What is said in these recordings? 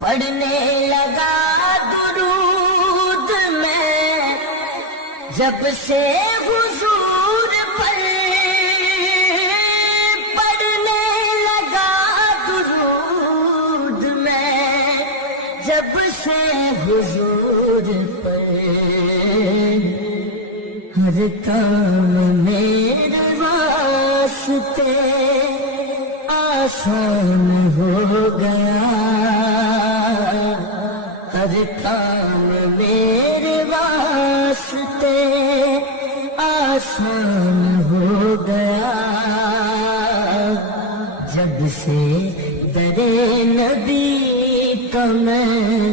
پڑھنے لگا درود میں جب سے حضور پر، پڑھنے لگا درود میں جب سے حضور پر، ہر کام میرے واسطے آسان ہو گیا، ہر کام میرے واسطے آسان ہو گیا، جب سے در نبی کا میں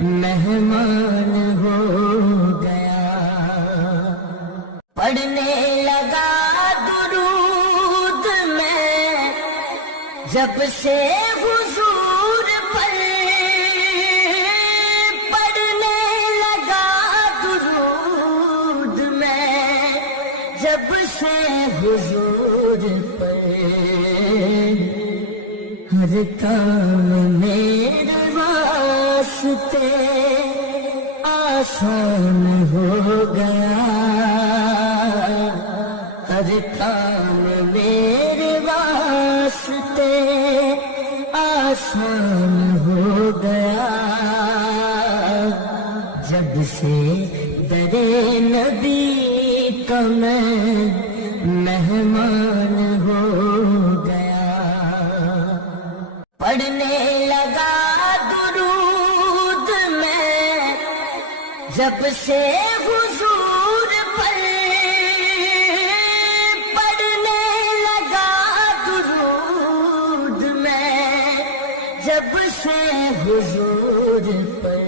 مہمان ہو گیا، پڑھنے لگا درود میں جب سے حضور پر، پڑھنے لگا درود میں جب سے حضور پر، ہر کام میرے واسطے آسان ہو گیا، ہر کام میرے واسطے آسان ہو گیا، جب سے در نبی کا میں مہمان ہو گیا، پڑھنے لگا درود میں جب سے حضور پر، پڑھنے لگا درود میں جب سے حضور پر،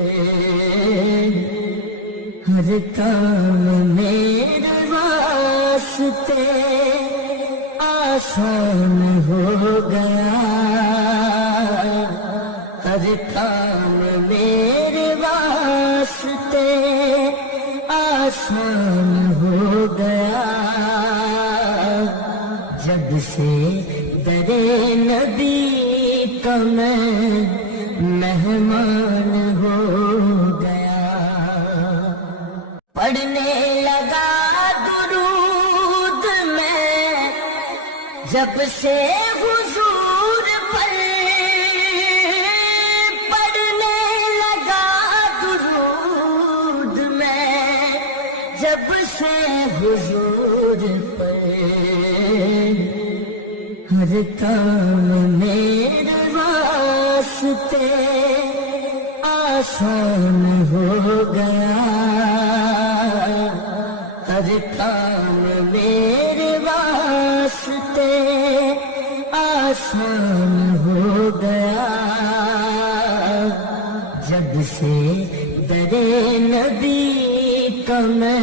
ہر کام میرے واسطے آسان ہو گیا، ہر کام میرے واسطے آسان ہو گیا، جب سے در نبی کا میں مہمان ہو گیا، پڑھنے لگا درود میں جب سے حضور پر، پڑھنے لگا درود میں جب سے حضور پر، ہر کام میرے واسطے آسان ہو گیا، ہر کام میرے واسطے آسان ہو گیا، جب سے در نبی کا میں